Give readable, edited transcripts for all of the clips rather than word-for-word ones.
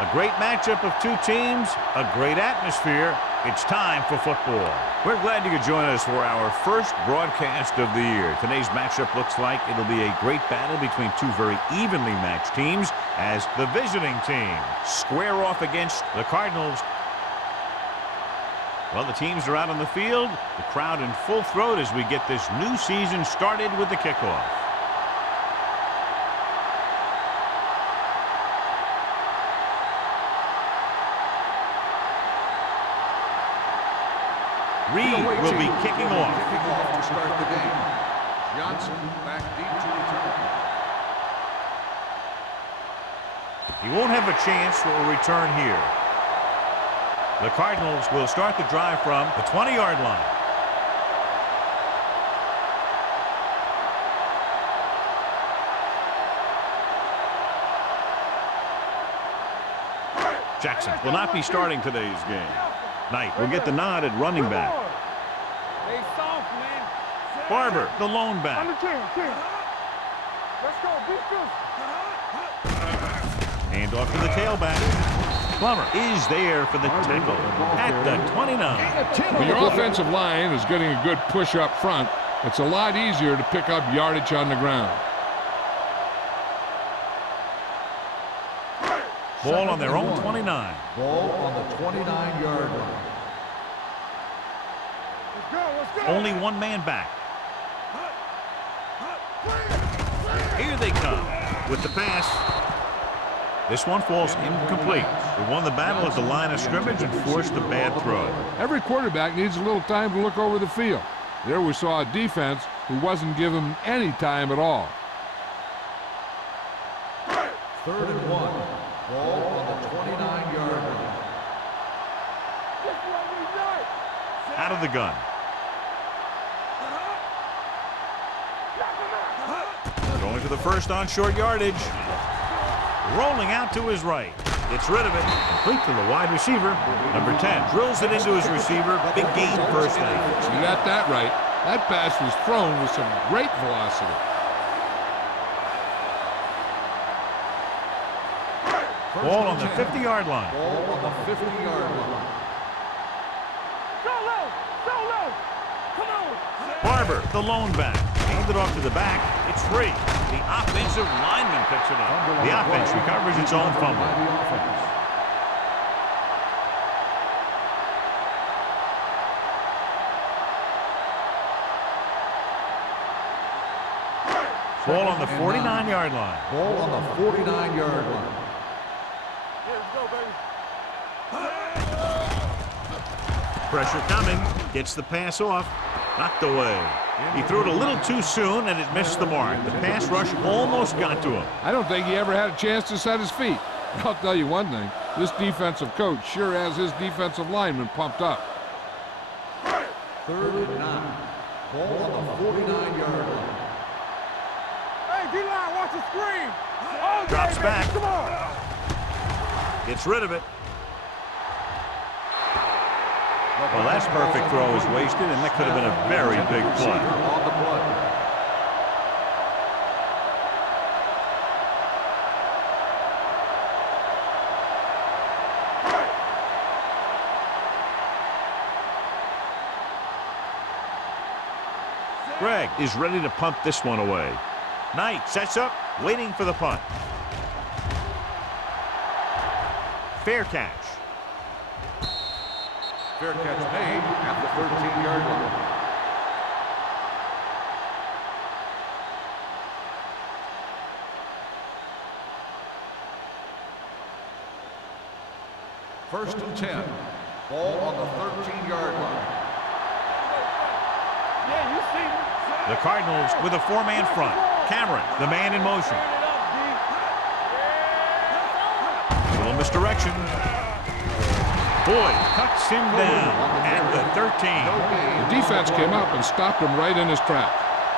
A great matchup of two teams, a great atmosphere. It's time for football. We're glad you could join us for our first broadcast of the year. Today's matchup looks like it'll be a great battle between two very evenly matched teams as the visiting team square off against the Cardinals. Well, the teams are out on the field, the crowd in full throat as we get this new season started with the kickoff. Reed will be kicking off. To start the game. Johnson back deep to return. He won't have a chance for a return here. The Cardinals will start the drive from the 20-yard line. Jackson will not be starting today's game. Knight will get the nod at running back. Barber, the lone back. Hand off to the tailback. Plummer is there for the tackle at the 29. When your offensive line is getting a good push up front, it's a lot easier to pick up yardage on the ground. Ball on their own 29. Ball on the 29-yard line. Only one man back. Here they come with the pass. This one falls incomplete. They won the battle at the line of scrimmage and forced the bad throw. Every quarterback needs a little time to look over the field. There we saw a defense who wasn't given any time at all. 3rd and 1. Ball on the 29-yard line. Out of the gun. Going to the first on short yardage. Rolling out to his right. Gets rid of it. Complete to the wide receiver. Number 10 drills it into his receiver. Big gain, first down. You got that right. That pass was thrown with some great velocity. Ball on the 50-yard line. Ball on the 50-yard line. Barber, the lone back. Handed off to the back. It's free. The offensive lineman picks it up. The offense recovers its own fumble. Ball on the 49-yard line. Ball on the 49-yard line. Pressure coming. Gets the pass off. Knocked away. He threw it a little too soon, and it missed the mark. The pass rush almost got to him. I don't think he ever had a chance to set his feet. I'll tell you one thing. This defensive coach sure has his defensive lineman pumped up. 3rd and 9. Ball on the 49-yard line. Hey, D-line, watch the screen. Oh, Drops back. Come on. Gets rid of it. Well, that perfect throw is wasted, and that could have been a very big play. On the play. Greg is ready to punt this one away. Knight sets up, waiting for the punt. Fair catch. Fair catch made at the 13-yard line. First and 10. Ball on the 13-yard line. Yeah, you see me. The Cardinals with a four-man front. Cameron, the man in motion. A little misdirection. Boyd cuts him down at the 13. The defense came up and stopped him right in his track.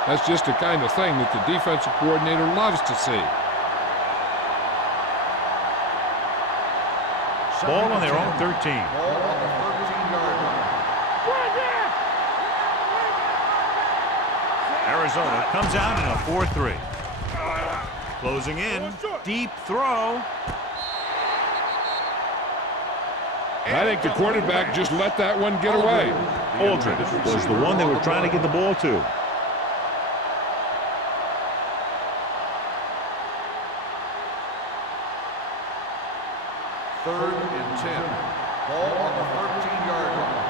That's just the kind of thing that the defensive coordinator loves to see. Ball on their own 13. Ball on the 13-yard line. Arizona comes out in a 4-3. Closing in. Deep throw. I think the quarterback just let that one get away. Aldridge was the one they were trying to get the ball to. Third and 10. Ball on the 13-yard line.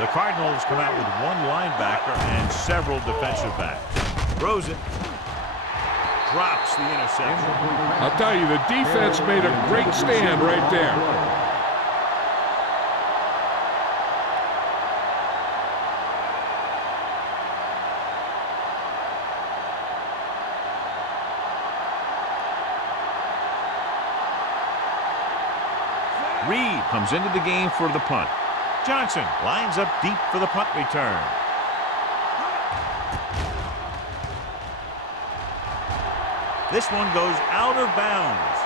The Cardinals come out with one linebacker and several defensive backs. Throws it. Drops the interception. I'll tell you, the defense made a great stand right there. Reed comes into the game for the punt. Johnson lines up deep for the punt return. This one goes out of bounds.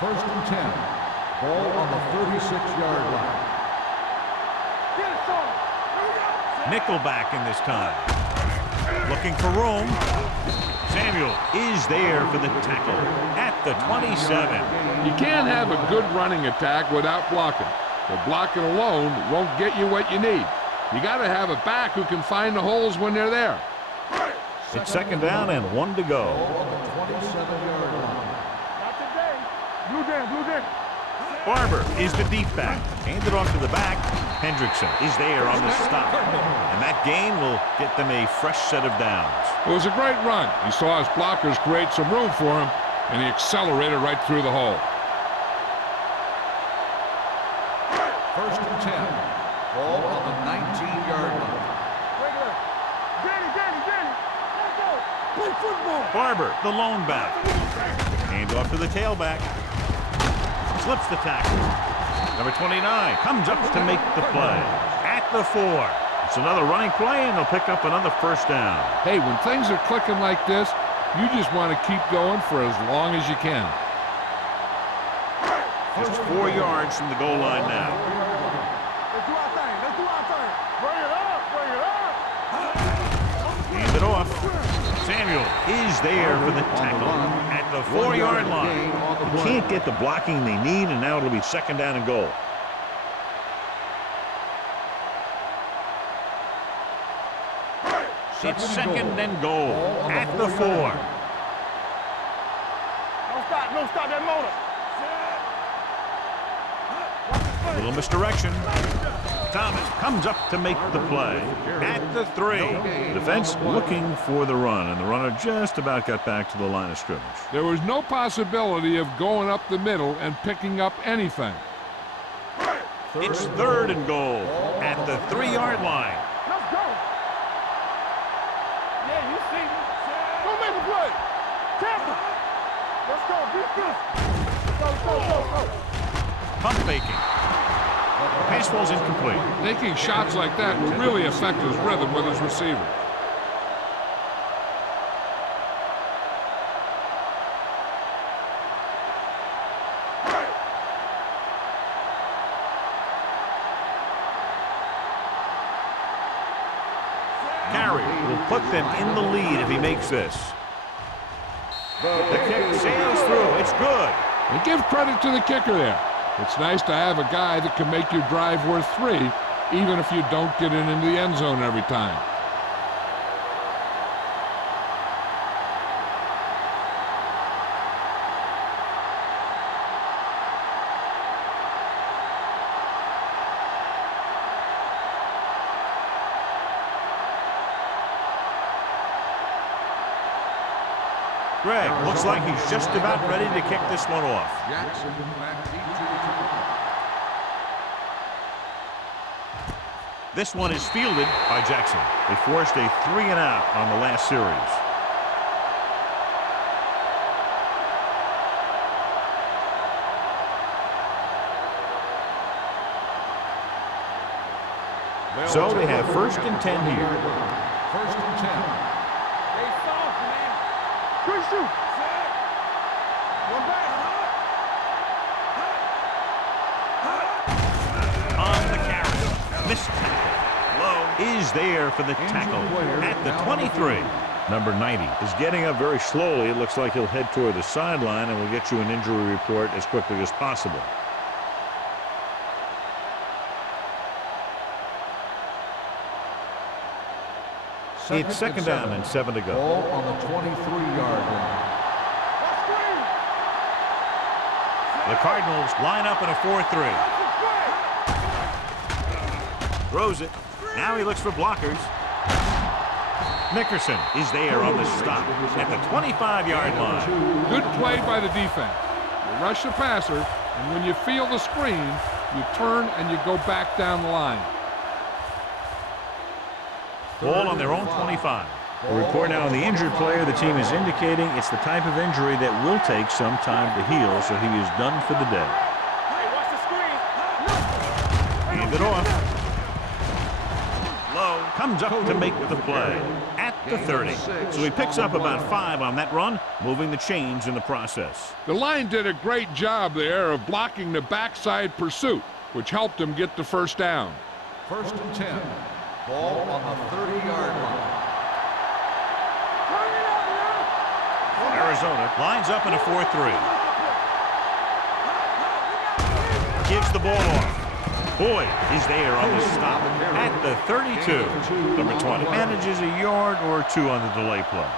First and 10. Ball on the 36-yard line. Nickelback in this time. Looking for room. Samuel is there for the tackle at the 27. You can't have a good running attack without blocking. But blocking alone won't get you what you need. You got to have a back who can find the holes when they're there. It's second down and 1 to go. Ball on the 27-yard line. Not today. Blue down, blue down. Barber is the deep back. Handed off to the back. Hendrickson is there on the stop. And that gain will get them a fresh set of downs. It was a great run. He saw his blockers create some room for him, and he accelerated right through the hole. First and 10. Ball on the 19-yard line. Regular. Danny. Let's go. Play football. Barber, the lone back. Hand off to the tailback. Slips the tackle. Number 29 comes up to make the play. At the 4. It's another running play, and they'll pick up another first down. Hey, when things are clicking like this, you just want to keep going for as long as you can. Just 4 yards from the goal line now. Let's do our thing. Bring it up. Hand it off. Samuel is there for the tackle at the 4-yard line. They can't get the blocking they need, and now it'll be second down and goal. It's second and goal at the 4. Don't stop that motor. A little misdirection. Thomas comes up to make the play at the 3. Defense looking for the run, and the runner just about got back to the line of scrimmage. There was no possibility of going up the middle and picking up anything. It's third and goal at the 3-yard line. Let's go. Yeah, you see me. Go make a play. Tampa. Let's go. Defense. Go. Pump faking. Pass falls incomplete. Taking shots like that will really affect his rhythm with his receiver. Carey will put them in the lead if he makes this. The kick sails through. It's good. And give credit to the kicker there. It's nice to have a guy that can make your drive worth 3, even if you don't get it into the end zone every time. Greg looks like he's just about ready to kick this one off. Jackson back deep to return. This one is fielded by Jackson. They forced a 3-and-out on the last series. So they have first and 10 here. First and 10. They soft, man. Good shoot. One back. missed tackle. Low is there for the tackle at the 23. Number 90 is getting up very slowly. It looks like he'll head toward the sideline, and we'll get you an injury report as quickly as possible. It's second down and 7 to go. Ball on the 23-yard line. The Cardinals line up in a 4-3. Throws it. Now he looks for blockers. Nickerson is there on the stop at the 25-yard line. Good play by the defense. You rush the passer, and when you feel the screen, you turn and you go back down the line. Ball on their own 25. A report now on the injured player. The team is indicating it's the type of injury that will take some time to heal, so he is done for the day. Hey, watch the screen. Hand it off. Low comes up to make the play at the 30. So he picks up about 5 on that run, moving the chains in the process. The line did a great job there of blocking the backside pursuit, which helped him get the first down. 1st and 10. Ball on the 30-yard line. Arizona lines up in a 4-3. Gives the ball off. Boyd is there on the stop at the 32. Number 20 manages a yard or 2 on the delay play.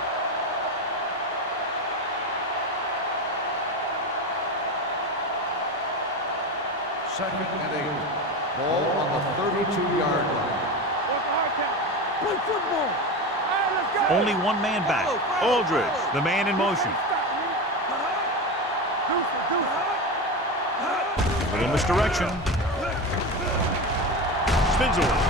Second and 8. Ball on the 32-yard line. Play football. Hey, let's go. Only one man back. Aldridge, the man in motion. Little misdirection. Spins away.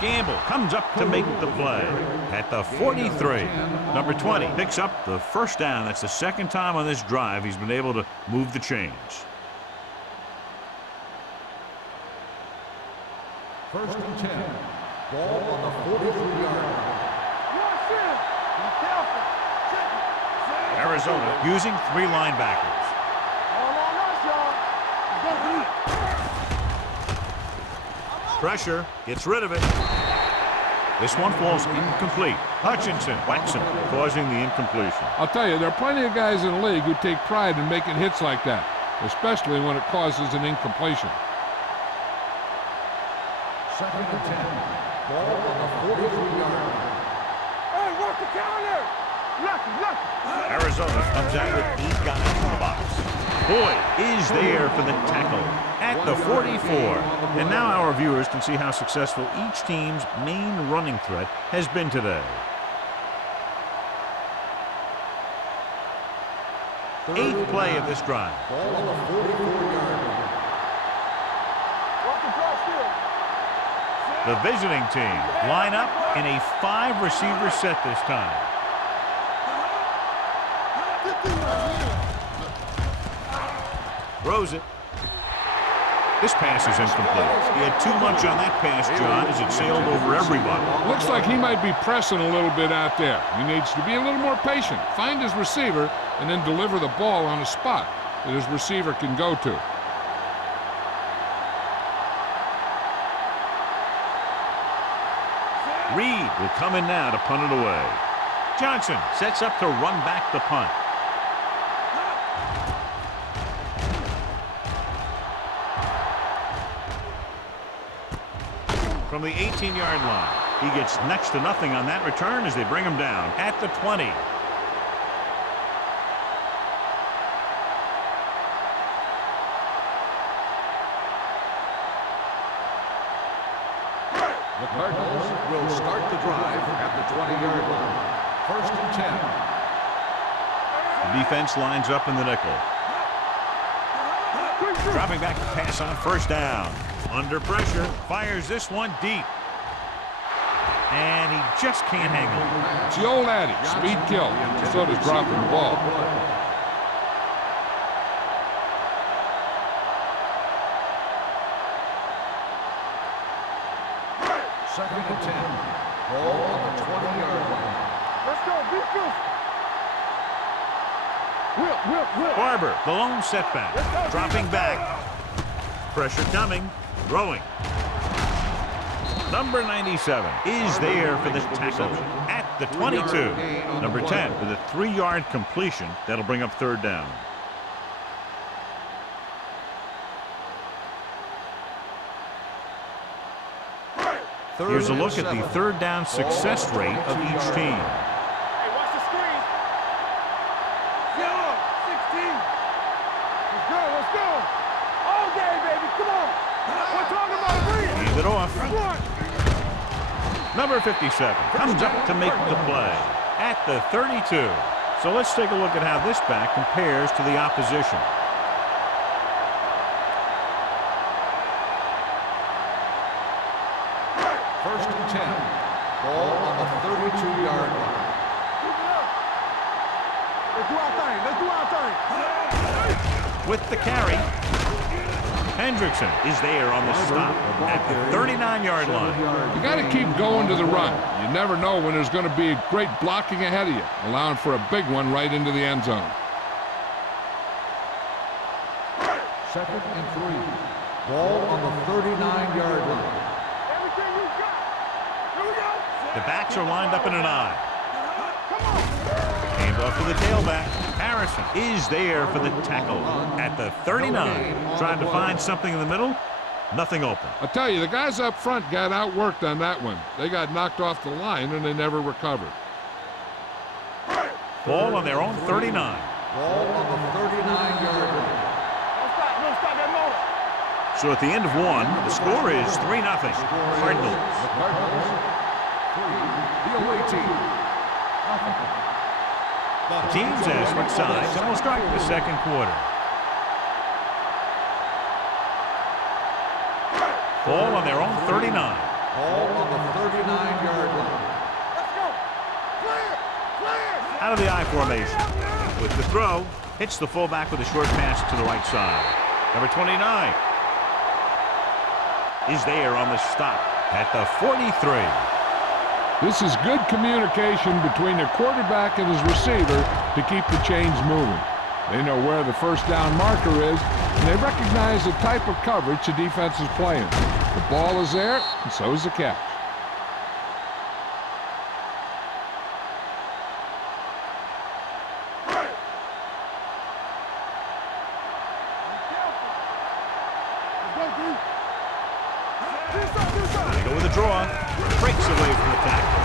Gamble comes up to make the play at the 43. Number 20 picks up the first down. That's the second time on this drive he's been able to move the chains. 1st and 10. Ball on the 43-yard line. Arizona using 3 linebackers. Pressure, gets rid of it. This one falls incomplete. Hutchinson whacks him, causing the incompletion. I'll tell you, there are plenty of guys in the league who take pride in making hits like that, especially when it causes an incompletion. 2nd and 10. Ball on the 43-yard line. Hey, work the counter. Lucky. Arizona comes out with 8 guys in the box. Boyd is there for the tackle at the 44. And now our viewers can see how successful each team's main running threat has been today. 8th play of this drive. Ball on the 44-yard line. The visiting team line up in a 5-receiver set this time. Throws it. This pass is incomplete. He had too much on that pass, John, as it sailed over everybody. Looks like he might be pressing a little bit out there. He needs to be a little more patient, find his receiver, and then deliver the ball on a spot that his receiver can go to. Reed will come in now to punt it away. Johnson sets up to run back the punt. From the 18-yard line, he gets next to nothing on that return as they bring him down at the 20. The Cardinals will start the drive at the 20-yard line. 1st and 10. The defense lines up in the nickel. Dropping back to pass on 1st down. Under pressure, fires this one deep. And he just can't hang on. It's the old adage, speed kills. So does dropping the ball. Second and 10. Ball on the 20-yard line. Let's go, defense. Whip. Barber, the lone setback. Dropping back. Pressure coming. Throwing. Number 97 is there for the tackle at the 22. Number 10 with a 3-yard completion. That'll bring up third down. Here's a look at the third down success rate of each team. Hey, watch the screen. Yellow, 16. Let's go, let's go. All day, baby, come on. We're talking about green. Hand it off. Come on. Number 57 comes up to make the play at the 32. So let's take a look at how this back compares to the opposition. First and 10. Ball on the 32-yard line. Keep it up. Let's do our thing. Let's do our thing. With the carry, Hendrickson is there on the stop at the 39-yard line. You got to keep going to the run. You never know when there's going to be great blocking ahead of you, allowing for a big one right into the end zone. Second and 3. Ball on the 39-yard line. Everything you got. Here we go. The backs are lined up in an I. Come on. Hand off to the tailback. Harrison is there for the tackle at the 39. Trying to find something in the middle. Nothing open. I'll tell you, the guys up front got outworked on that one. They got knocked off the line and they never recovered. Ball on their own 39. Ball on the 39-yard line. Don't stop that moment. So at the end of one, the score is 3-0. Cardinals. The Cardinals 3, the away team nothing. The teams have switched sides, and we'll start the second quarter. Ball on their own 39. Ball on the 39-yard line. Let's go. Clear. Clear. Out of the I formation. With the throw, hits the fullback with a short pass to the right side. Number 29 is there on the stop at the 43. This is good communication between the quarterback and his receiver to keep the chains moving. They know where the first down marker is, and they recognize the type of coverage the defense is playing. The ball is there, and so is the catch. They go with a draw. Breaks away from the tackle.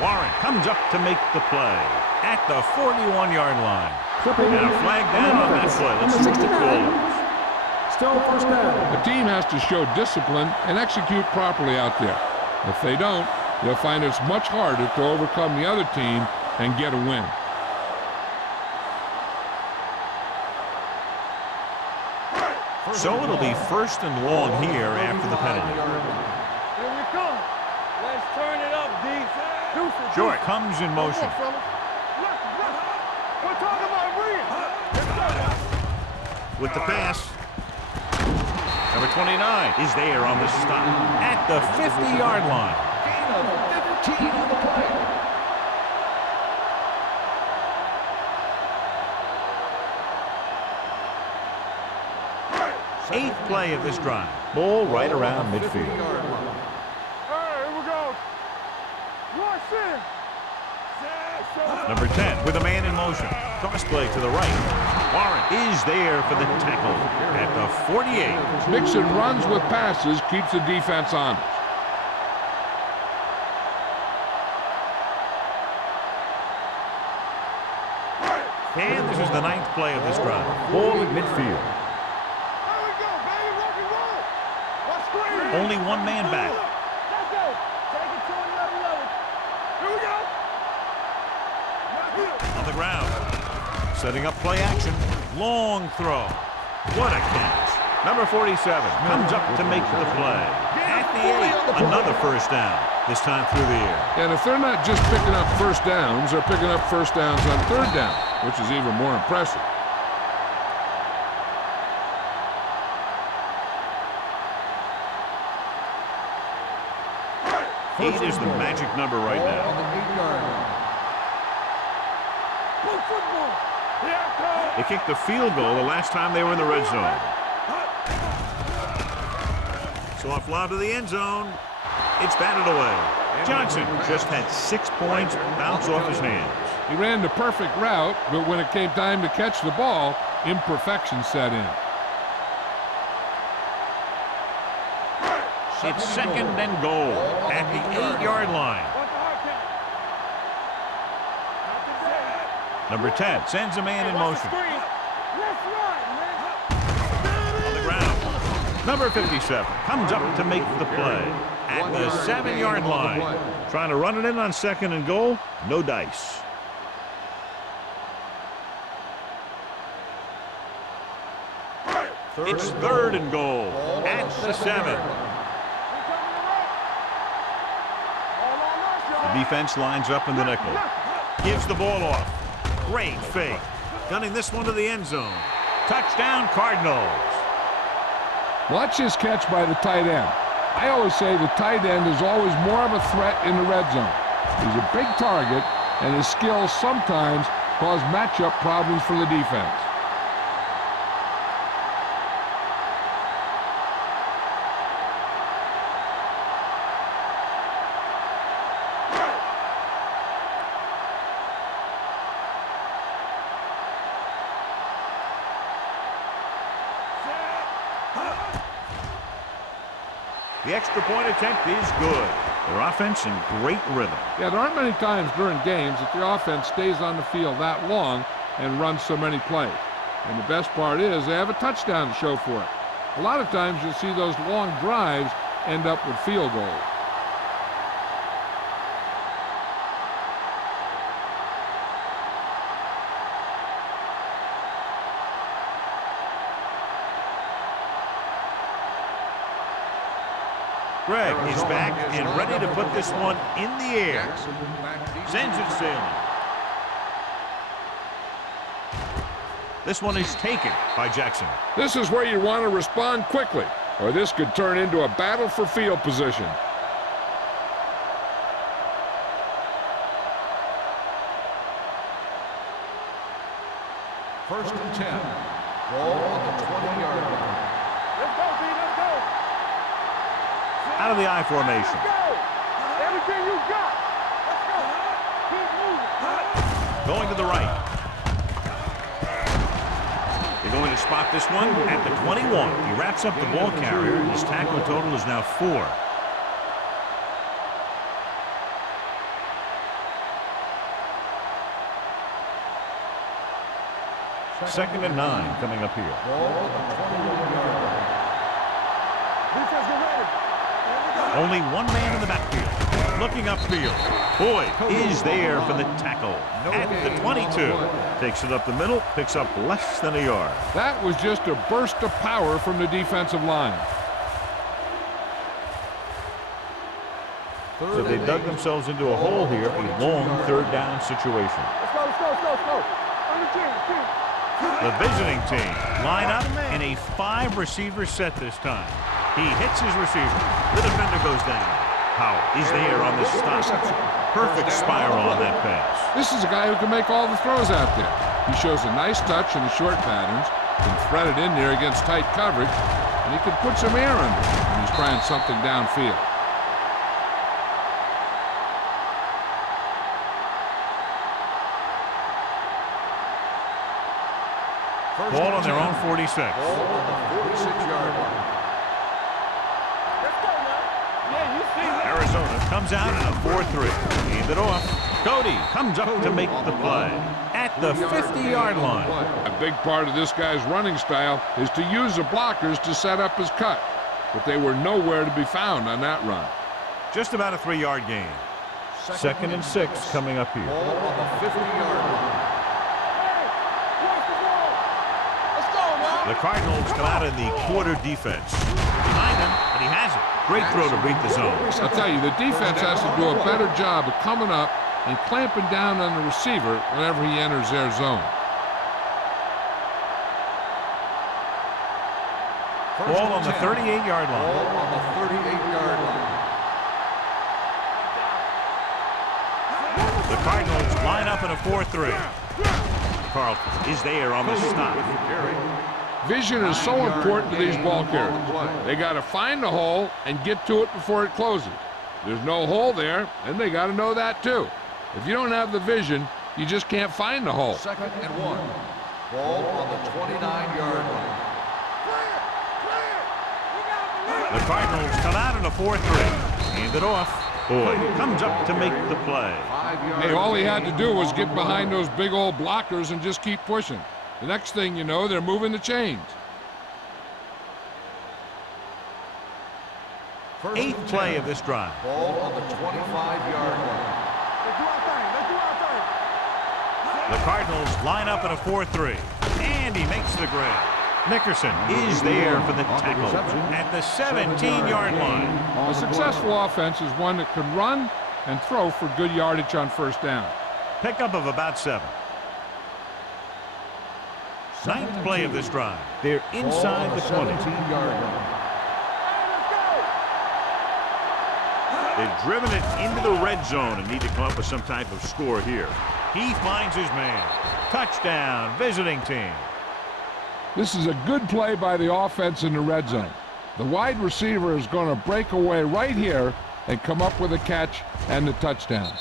Warren comes up to make the play at the 41-yard line. And a flag down on that play. Let's see what the call is. Still first down. The team has to show discipline and execute properly out there. If they don't, they'll find it's much harder to overcome the other team and get a win. So it'll be first and long here after the penalty. Here we come. Let's turn it up, D. Short comes in motion. We're talking about green. With the pass. Number 29 is there on the stop at the 50-yard line. Gain of 15 on the play. Eighth play of this drive. Ball right around midfield. All right, here we go. Watch this. Number 10 with a man in motion. Cross play to the right. Warren is there for the tackle at the 48. Mixing runs with passes keeps the defense honest. And this is the ninth play of this drive. Ball at midfield. Here we go, baby. Rock and roll. Watch screen. Only one man back. Let's go. Take it to another level. Here we go. Not here. On the ground. Setting up play action. Long throw. What a catch. Number 47 comes up to make the play. At the 8, another first down. This time through the air. And if they're not just picking up first downs, they're picking up first downs on third down, which is even more impressive. 8 is the magic number right Ball now. on the 8-yard line. Go football. Here it comes. They kicked the field goal the last time they were in the red zone. Soft lob to the end zone. It's batted away. Johnson just had 6 points bounce off his hands. He ran the perfect route, but when it came time to catch the ball, imperfection set in. It's second and goal at the 8-yard line. Number 10 sends a man in motion. On the ground. Number 57 comes up to make the play at the 7-yard line. Trying to run it in on second and goal. No dice. It's third and goal at the 7. The defense lines up in the nickel. Gives the ball off. Great fake. Gunning this one to the end zone. Touchdown, Cardinals. Watch his catch by the tight end. I always say the tight end is always more of a threat in the red zone. He's a big target, and his skills sometimes cause matchup problems for the defense. The extra point attempt is good. Their offense in great rhythm. Yeah, there aren't many times during games that the offense stays on the field that long and runs so many plays. And the best part is they have a touchdown to show for it. A lot of times you'll see those long drives end up with field goals. Greg is back and ready to put this one in the air. Sends it sailing. This one is taken by Jackson. This is where you want to respond quickly, or this could turn into a battle for field position. First and 10. Ball on the 20-yard line. Let's go, B. Let's go. Out of the I formation. Let's go. Everything you got. Let's go. Keep moving. Going to the right. They're going to spot this one at the 21. He wraps up the ball carrier. His tackle total is now 4. Second and 9 coming up here. Ball on the 21-yard line. Defense, get ready. Only one man in the backfield. Looking upfield. Boyd is there for the tackle at the 22. Takes it up the middle, picks up less than a yard. That was just a burst of power from the defensive line. So they dug themselves into a hole here, a long third down situation. Let's go, let's go, let's go, let's go. On the team, team. The visiting team line up in a 5-receiver set this time. He hits his receiver. The defender goes down. Howell is there on the stop. Perfect spiral on that pass. This is a guy who can make all the throws out there. He shows a nice touch in the short patterns, can thread it in there against tight coverage, and he can put some air under it when he's trying something downfield. Ball on their own 46. Ball on the 46-yard line. Let's go, man. Yeah, you see that. Arizona comes out in a 4-3. Hand it off. Cody comes up to make the play at the 50-yard line. A big part of this guy's running style is to use the blockers to set up his cut, but they were nowhere to be found on that run. Just about a 3-yard gain. Second and 6 coming up here. Ball on the 50-yard line. The Cardinals come out in the quarter defense. Behind him, but he has it. Great throw to beat the zone. I'll tell you, the defense has to do a better job of coming up and clamping down on the receiver whenever he enters their zone. Ball on the 38-yard line. Ball on the 38-yard line. The Cardinals line up in a 4-3. Carlton is there on the stop. Vision is so important to these ball carriers. They got to find the hole and get to it before it closes. There's no hole there, and they got to know that too. If you don't have the vision, you just can't find the hole. 2nd and 1. Ball on the 29-yard line. The Cardinals come out in a 4-3. Hand it off. Boyd comes up to make the play. Hey, all he had to do was get behind those big old blockers and just keep pushing. The next thing you know, they're moving the chains. 8th play of this drive. Ball on the 25-yard line. The Cardinals line up in a 4-3. And he makes the grab. Nickerson is there for the tackle at the 17-yard line. A successful offense is one that can run and throw for good yardage on first down. Pickup of about 7. 9th play of this drive. They're inside the 20. 17-yard line. They've driven it into the red zone and need to come up with some type of score here. He finds his man. Touchdown, visiting team. This is a good play by the offense in the red zone. The wide receiver is going to break away right here and come up with a catch and the touchdown.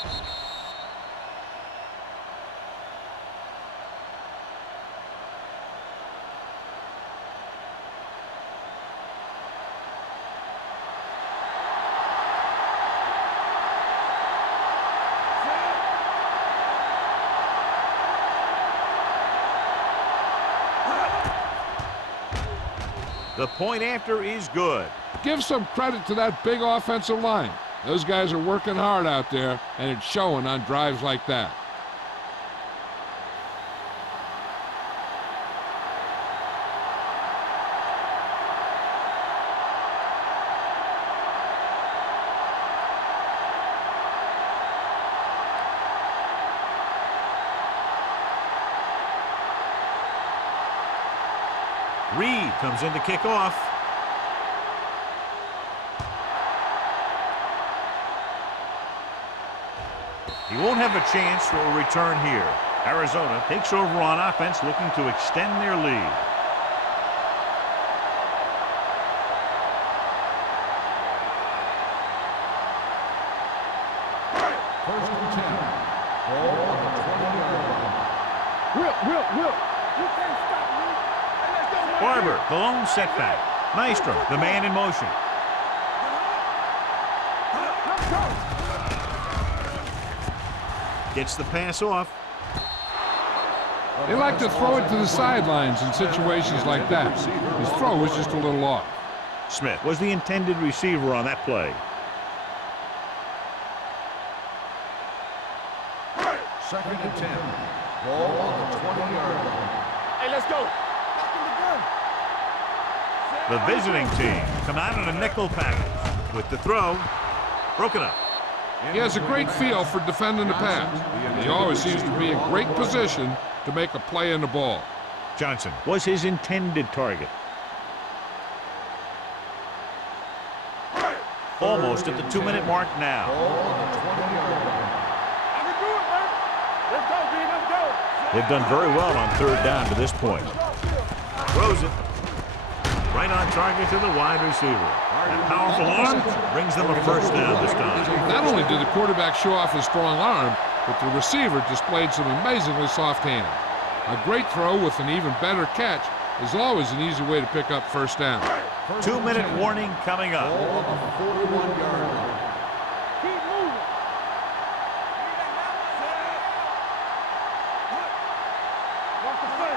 The point after is good. Give some credit to that big offensive line. Those guys are working hard out there, and it's showing on drives like that. Reed comes in to kick off. He won't have a chance for a return here. Arizona takes over on offense, looking to extend their lead. First and 10. Ball on the 20-yard line. Will. You can't stop me. Hey, let's go, man. Barber, the lone setback. Maestro, the man in motion. Let's go. Gets the pass off. They like to throw it to the sidelines in situations like that. His throw was just a little off. Smith was the intended receiver on that play. Second and 10. Ball on the 20-yard line. Hey, let's go. Back in the gun. The visiting team come out in a nickel package with the throw broken up. He has a great feel for defending the pass. And he always seems to be in great position to make a play in the ball. Johnson was his intended target. Almost at the 2-minute mark now. Ball on the 20-yard line. I can do it, man. Let's go, B. Let's go. They've done very well on third down to this point. Throws it. Right on target to the wide receiver. That powerful arm brings them a first down this time. Not only did the quarterback show off his strong arm, but the receiver displayed some amazingly soft hands. A great throw with an even better catch is always an easy way to pick up first down. 2-minute warning coming up. Ball on the 41-yard line. Keep moving. Watch the play.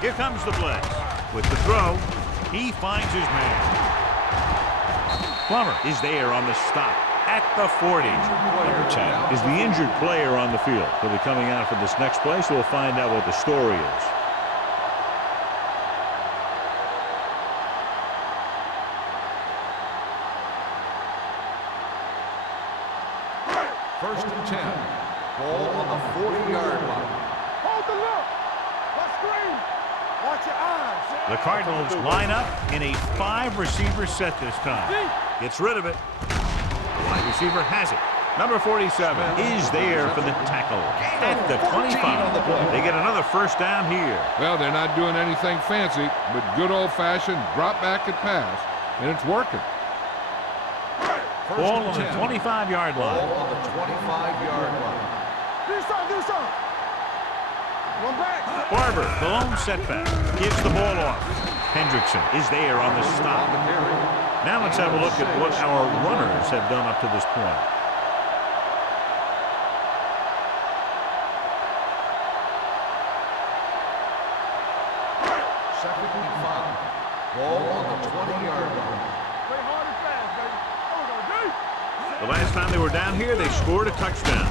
Here comes the blitz. With the throw, he finds his man. Plummer is there on the stop at the 40. Number 10 is the injured player on the field. He'll be coming out for this next play, so we'll find out what the story is. First and 10. Ball on the 40-yard line. Hold the look. Let's screen. Watch your eyes. The Cardinals line up in a 5-receiver set this time. Gets rid of it. The wide receiver has it. Number 47 is there for the tackle at the 25. They get another first down here. Well, they're not doing anything fancy, but good old-fashioned drop back and pass, and it's working. Ball on the 25-yard line. Ball on the 25-yard line. Do something. One back. Barber, the lone setback, gives the ball off. Hendrickson is there on the stop. Now let's have a look at what our runners have done up to this point. Second and 5. Ball on the 20-yard line. Play hard and fast, baby. There we go, D. The last time they were down here, they scored a touchdown.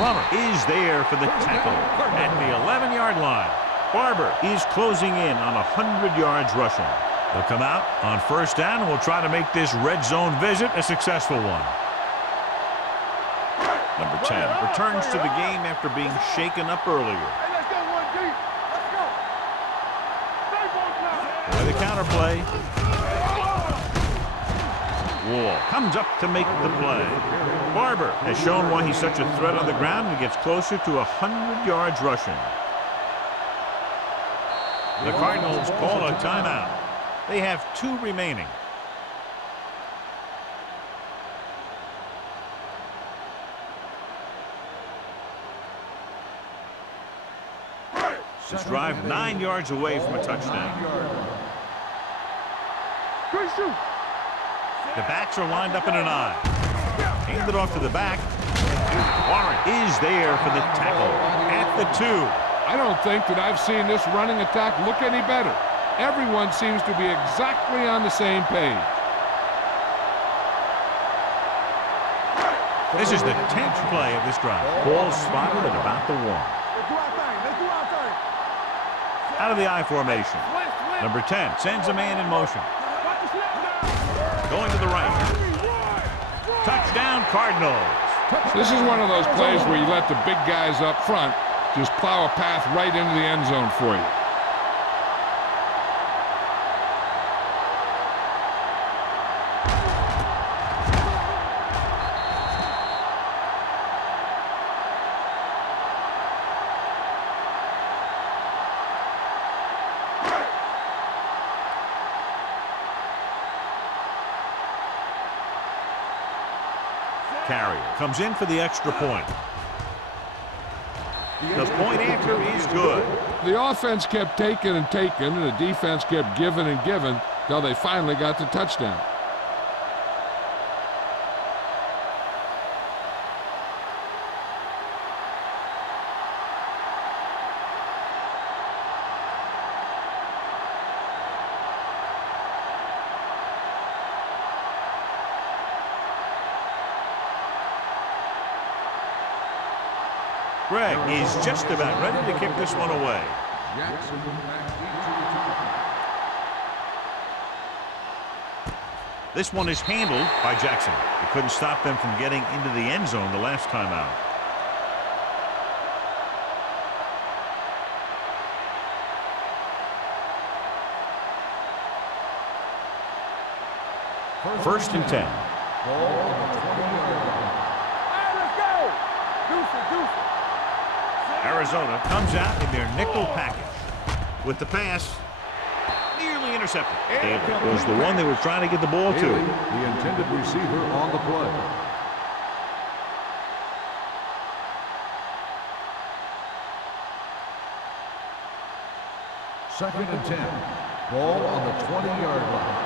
Plummer is there for the tackle at the 11-yard line. Barber is closing in on 100 yards rushing. They'll come out on first down and will try to make this red zone visit a successful one. Number 10 returns to the game after being shaken up earlier. Hey, let's go one deep. Let's go. Stay ball now. With the counterplay. Wall comes up to make the play. Barber has shown why he's such a threat on the ground and gets closer to 100 yards rushing. The Cardinals call a timeout. They have 2 remaining. This drive 9 yards away from a touchdown. Good shoot. The backs are lined up in an I. Handed off to the back. Warren is there for the tackle at the 2. I don't think that I've seen this running attack look any better. Everyone seems to be exactly on the same page. This is the 10th play of this drive. Ball spotted at about the 1. Let's do our thing. Let's do our thing. Out of the I formation. Number 10 sends a man in motion. Watch the snap now. Going to the right. Touchdown, Cardinals. This is one of those plays where you let the big guys up front just plow a path right into the end zone for you. Carrier comes in for the extra point. The point after is good. The offense kept taking and taking, and the defense kept giving and giving till they finally got the touchdown. Greg is just about ready to kick this one away. This one is handled by Jackson. He couldn't stop them from getting into the end zone the last time out. First and 10. Arizona comes out in their nickel package. With the pass, nearly intercepted. It was the one they were trying to get the ball to. The intended receiver on the play. Second and 10. Ball on the 20-yard line.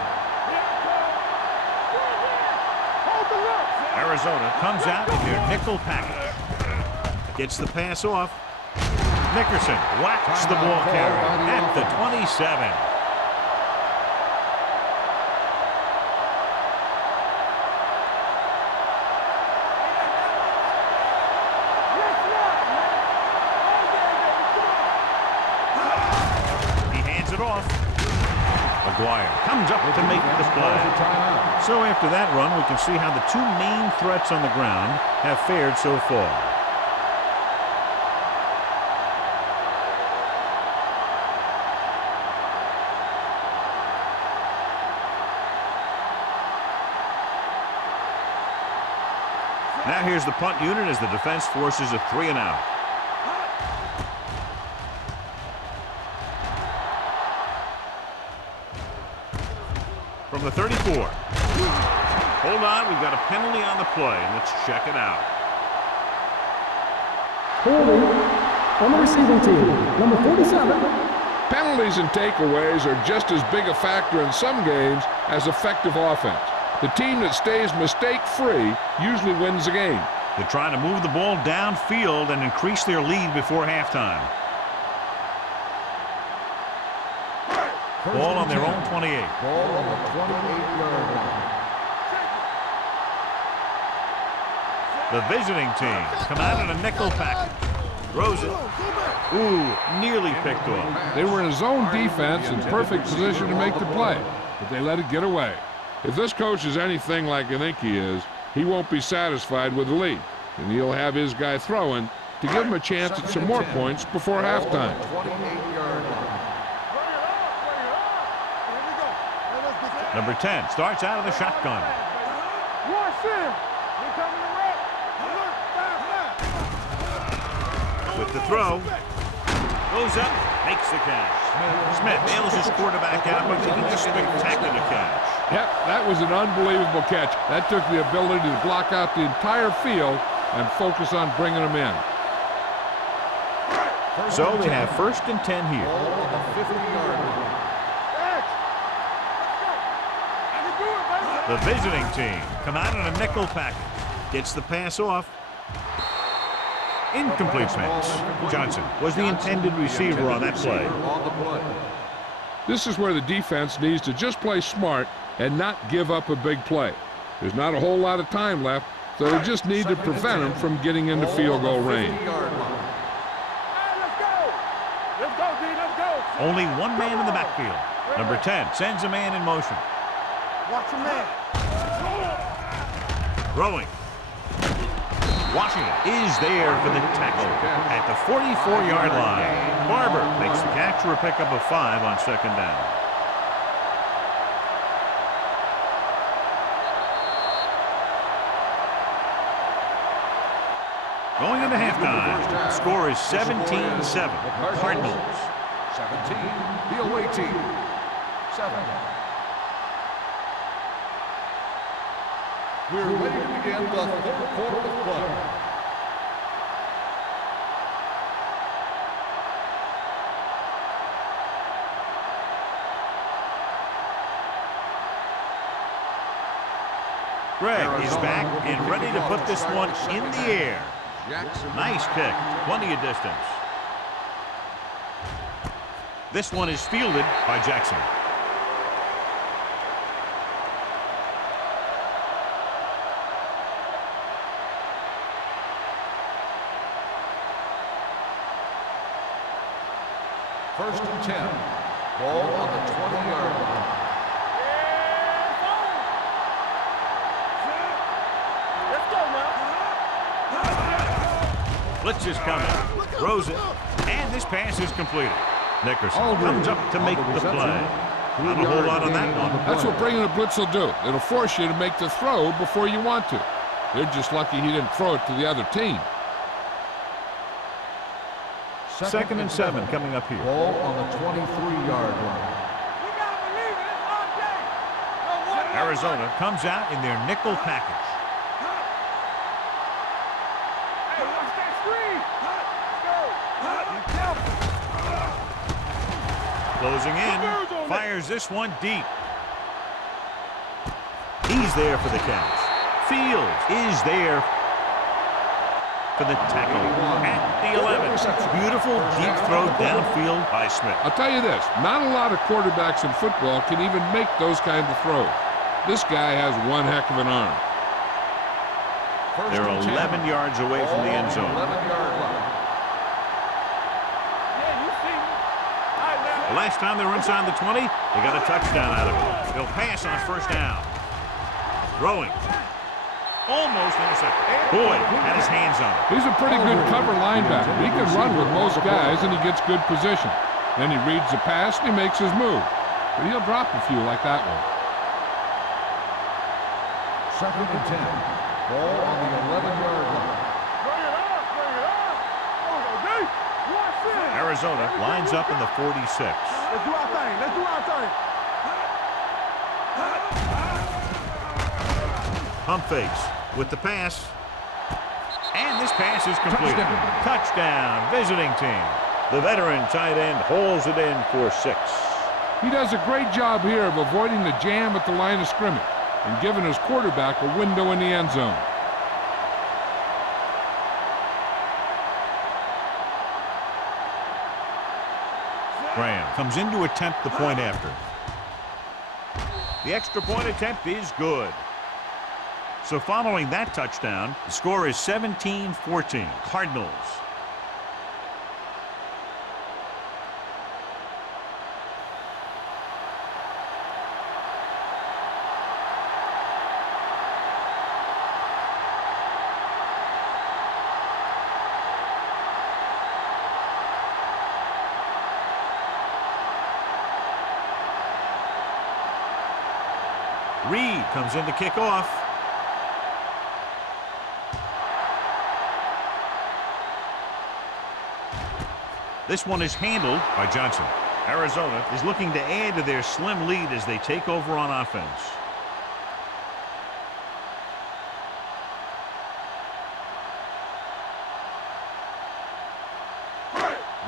Arizona comes out in their nickel package. Gets the pass off. Nickerson whacks the ball carrier at the 27. He hands it off. McGuire comes up to make the play. So after that run, we can see how the 2 main threats on the ground have fared so far. Now here's the punt unit as the defense forces a 3-and-out. From the 34. Hold on, we've got a penalty on the play. Let's check it out. Holding on the receiving team, number 47. Penalties and takeaways are just as big a factor in some games as effective offense. The team that stays mistake-free usually wins the game. They're trying to move the ball downfield and increase their lead before halftime. Ball on their own 28. Ball on the 28-yard line. The visiting team come out in a nickel package. Throws it. Ooh, nearly picked off. They were in a zone defense in perfect position to make the play, but they let it get away. If this coach is anything like I think he is, he won't be satisfied with the lead, and he'll have his guy throwing to give him a chance at some more points before halftime. 28-yard line. Number 10 starts out of the shotgun. With the throw. Goes up, makes the catch. Smith nails his quarterback out by making a spectacular catch. Yep, that was an unbelievable catch. That took the ability to block out the entire field and focus on bringing them in. So they have 1st and 10 here. Ball on the 50-yard line. The visiting team come out in a nickel package. Gets the pass off. Incomplete pass. Johnson was the intended receiver on that play. This is where the defense needs to just play smart and not give up a big play. There's not a whole lot of time left, so they just need to prevent them from getting into field goal range. Only one man in the backfield. Number 10 sends a man in motion. Watch your man. Throwing. Washington is there for the tackle at the 44-yard line. Barber makes the catch for a pickup of 5 on 2nd down. Going into halftime, the score is 17-7. Cardinals. 17, the away team. 7. We're ready to begin the 3rd quarter of play. Greg is back and ready to put this one in the air. Nice kick, plenty of distance. This one is fielded by Jackson. First and 10. Ball on the 20-yard line. Let's go now. Blitz is coming. Throws it. And this pass is completed. Nickerson comes up to make the play. Not a whole lot on that one. That's what bringing a blitz will do. It'll force you to make the throw before you want to. They're just lucky he didn't throw it to the other team. 2nd and 7 coming up here. Ball on the 23-yard line. Arizona comes out in their nickel package. Hey, watch that screen. Closing in, fires this one deep. He's there for the catch. Fields is there for the tackle at the 11. Beautiful deep throw downfield by Smith. I'll tell you this, not a lot of quarterbacks in football can even make those kinds of throws. This guy has one heck of an arm. They're 11 yards away from the end zone. 11-yard line. The last time they were inside the 20, they got a touchdown out of it. They'll pass on 1st down. Throwing. Almost intercepted. Boyd had his hands on it. He's a pretty good cover linebacker. He can run with most guys, and he gets good position. Then he reads the pass, and he makes his move. But he'll drop a few like that one. 2nd and 10. Ball on the 11-yard line. Bring it up, bring it up. Oh, deep. Watch this. Arizona lines up in the 46. Let's do our thing. Let's do our thing. Pump fakes with the pass. And this pass is completed. Touchdown, visiting team. The veteran tight end holds it in for 6. He does a great job here of avoiding the jam at the line of scrimmage and giving his quarterback a window in the end zone. Graham comes in to attempt the point after. The extra point attempt is good. So following that touchdown, the score is 17-14, Cardinals. Reed comes in to kick off. This one is handled by Johnson. Arizona is looking to add to their slim lead as they take over on offense.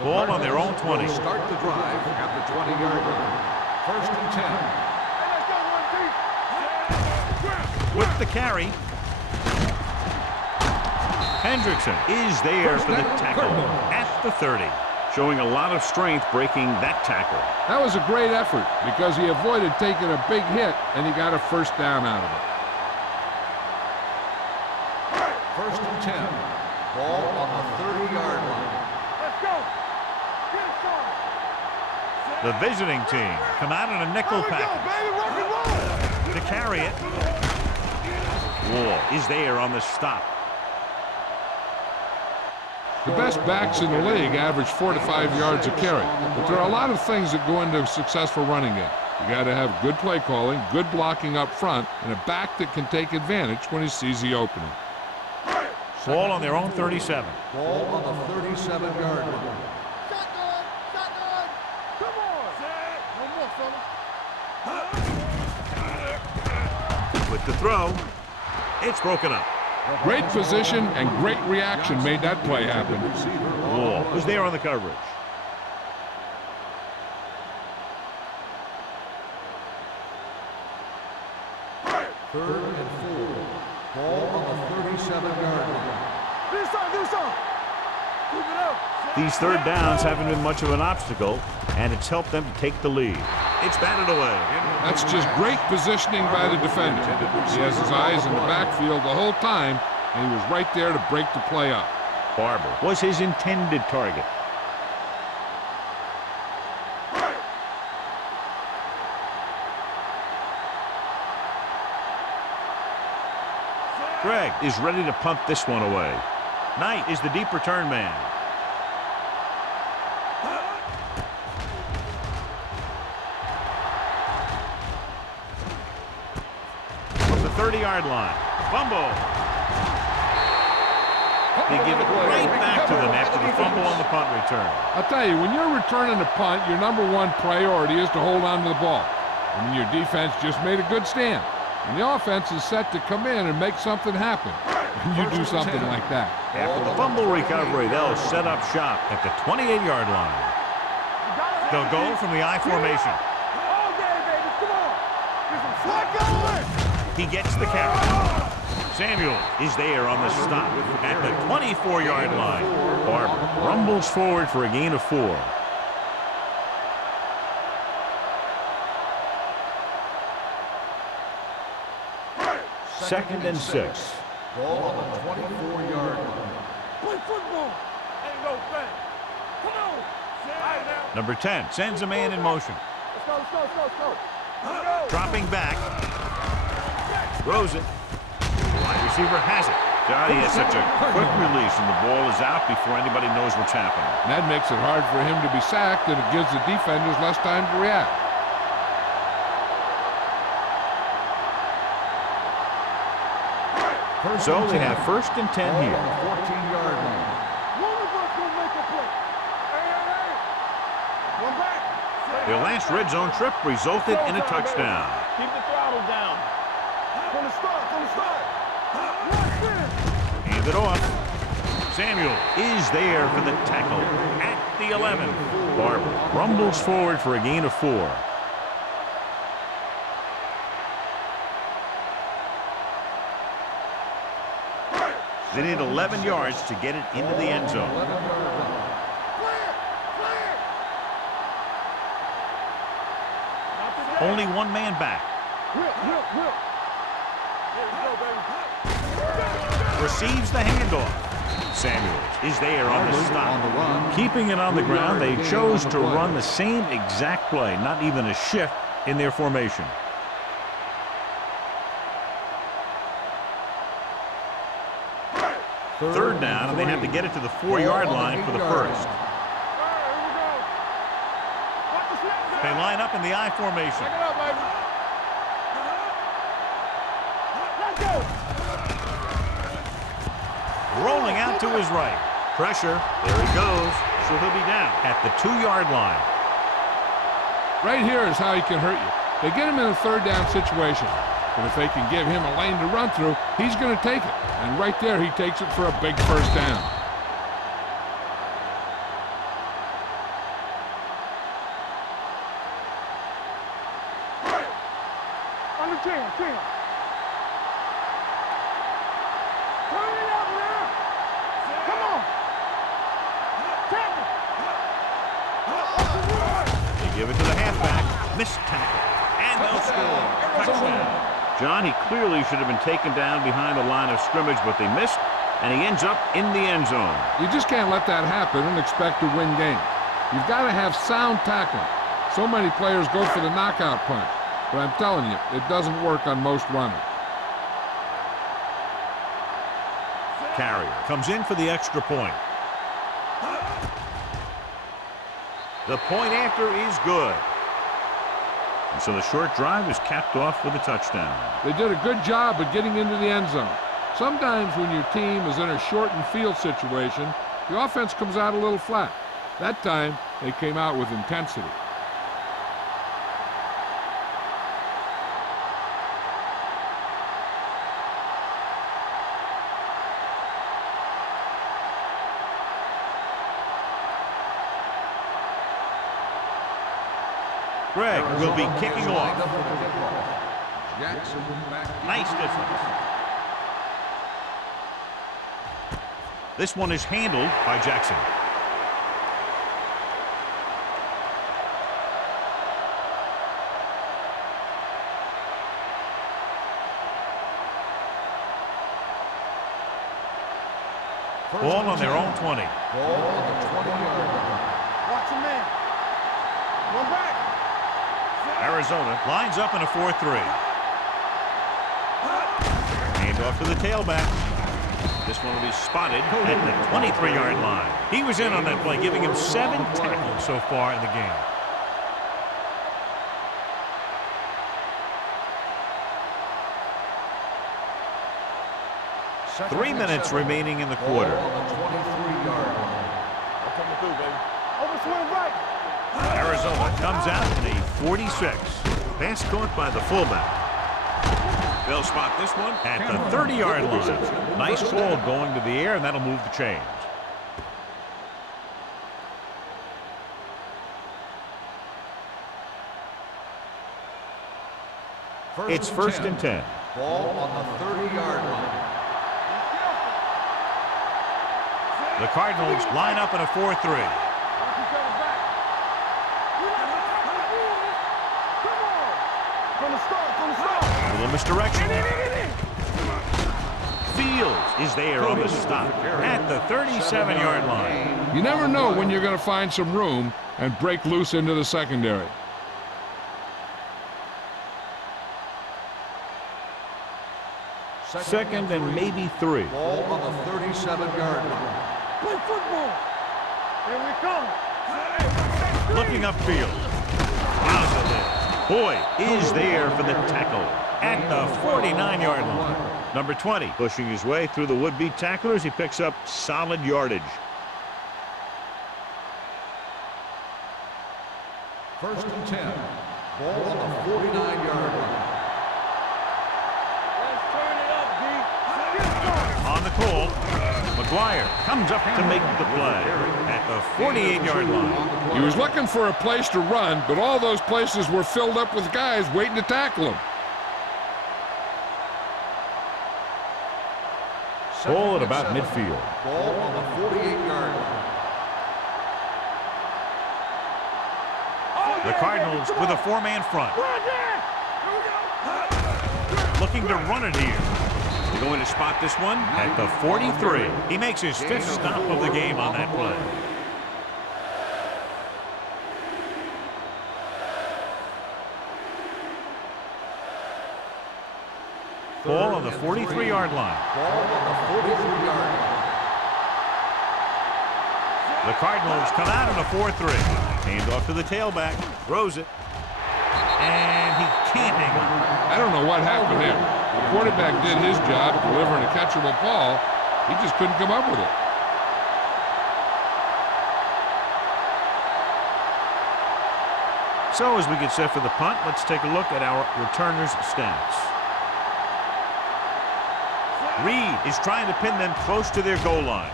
Ball on their own 20. Start the drive at the 20-yard line. 1st and 10. With the carry. Hendrickson is there for the tackle at the 30. Showing a lot of strength breaking that tackle. That was a great effort because he avoided taking a big hit and he got a first down out of it. 1st and 10. Ball on the 30-yard line. Let's go. Get it started. The visiting team come out in a nickel There we go, package baby. Rock and roll. to carry it. Wall is there on the stop. The best backs in the league average 4 to 5 yards a carry, but there are a lot of things that go into a successful running game. You got to have good play calling, good blocking up front, and a back that can take advantage when he sees the opening. Ball on their own 37. Ball on the 37-yard line. Shotgun, shotgun. Come on. One more, fella. With the throw, it's broken up. Great position and great reaction made that play happen. Wall was there on the coverage. Third and 4. Ball on the 37-yard line. Do something. Keep it up. These third downs haven't been much of an obstacle, and it's helped them to take the lead. It's batted away. That's just great positioning by the defender. He has his eyes in the backfield the whole time, and he was right there to break the play up. Barber was his intended target. Gregg is ready to punt this one away. Knight is the deep return man. From the 30-yard line. Fumble. They give it right back to them after the fumble on the punt return. I'll tell you, when you're returning a punt, your #1 priority is to hold on to the ball. And your defense just made a good stand. And the offense is set to come in and make something happen. And you do something like that. After the fumble recovery, they'll set up shop at the 28-yard line. They'll go from the I formation. All day, baby. Come on. Get some slack going. He gets the carry. Samuel is there on the stop at the 24-yard line. Barber rumbles forward for a gain of 4. Second and 6. Ball on the 24-yard line. Play football. Ain't no thing. Come on. All right, now. Number 10 sends a man in motion. Let's go. Let's go. Dropping back. Throws it. The wide receiver has it. Johnny has such a quick release, and the ball is out before anybody knows what's happening. And that makes it hard for him to be sacked, and it gives the defenders less time to react. So they have first and 10 Ball here. on the 14-yard line. One of us will make a play. Hey. One back. Their last red zone trip resulted in a touchdown. Keep the throttle down. From the start. Watch this. Hand it off. Samuel is there for the tackle at the 11. Barber rumbles forward for a gain of 4. They need 11 yards to get it into the end zone. Only one man back. Whip. Here we go, baby. Receives the handoff. Samuels is there on the On the stop. run. Keeping it on the ground, they 3-yard gain chose on to the play. run the same exact play, not even a shift in their formation. Third down, and they have to get it to the 4-yard line for the first. Here we go. Watch the snap. They line up in the I formation. Back it up, baby. Let's go. Rolling out to his right. Pressure. There he goes. So he'll be down at the 2-yard line. Right here is how he can hurt you. They get him in a third down situation. But if they can give him a lane to run through, he's going to take it. And right there, he takes it for a big first down. Under 10. Turn it up now. Come on. Tackle. They give it to the halfback. Missed tackle. And they'll score. Touchdown. John, he clearly should have been taken down behind the line of scrimmage, but they missed, and he ends up in the end zone. You just can't let that happen and expect to win games. You've got to have sound tackling. So many players go for the knockout punch. But I'm telling you, it doesn't work on most runners. Carrier comes in for the extra point. The point after is good. And so the short drive is capped off with a touchdown. They did a good job of getting into the end zone. Sometimes when your team is in a shortened field situation, the offense comes out a little flat. That time, they came out with intensity. Greg will be kicking Lined off. up for the kickoff. Jackson back. Nice distance. This one is handled by Jackson. Ball on their own 20. Ball on the 20-yard line. Watch your man. One back. Arizona lines up in a 4-3. Hand off to the tailback. This one will be spotted at the 23-yard line. He was in on that play, giving him 7 tackles so far in the game. Second 3 and minutes 7. remaining in the Ball quarter. on the 23-yard line. I'm coming through, baby. Over swing right. Arizona comes out in a 46. Pass caught by the fullback. They'll spot this one at the 30-yard line. Nice ball going to the air, and that'll move the chains. It's first and 10. Ball on the 30-yard line. The Cardinals line up in a 4-3. Watch each other back. Come on. From the start. A little misdirection. Fields is there on the stop at the 37-yard line. You never know when you're going to find some room and break loose into the secondary. Second and maybe 3. Ball on the 37-yard line. Play football. Here we come. Looking upfield. Positive. Boy is there for the tackle at the 49-yard line. Number 20 pushing his way through the would-be tacklers. He picks up solid yardage. First and 10. Ball on the 49-yard line. Let's turn it up, D. On the call, McGuire comes up to make the play at the 48-yard line. He was looking for a place to run, but all those places were filled up with guys waiting to tackle him. Ball at about midfield. Ball on the 48-yard line. The Cardinals with a four-man front. Looking to run it here. They're going to spot this one at the 43. He makes his fifth stop of the game on that play. Ball on the 43-yard line. Ball on the 43-yard line. The Cardinals come out in a 4-3. Hand off to the tailback. Throws it. And he can't hang on. I don't know what happened there. The quarterback did his job delivering a catchable ball. He just couldn't come up with it. So as we get set for the punt, let's take a look at our returners' stats. Reed is trying to pin them close to their goal line.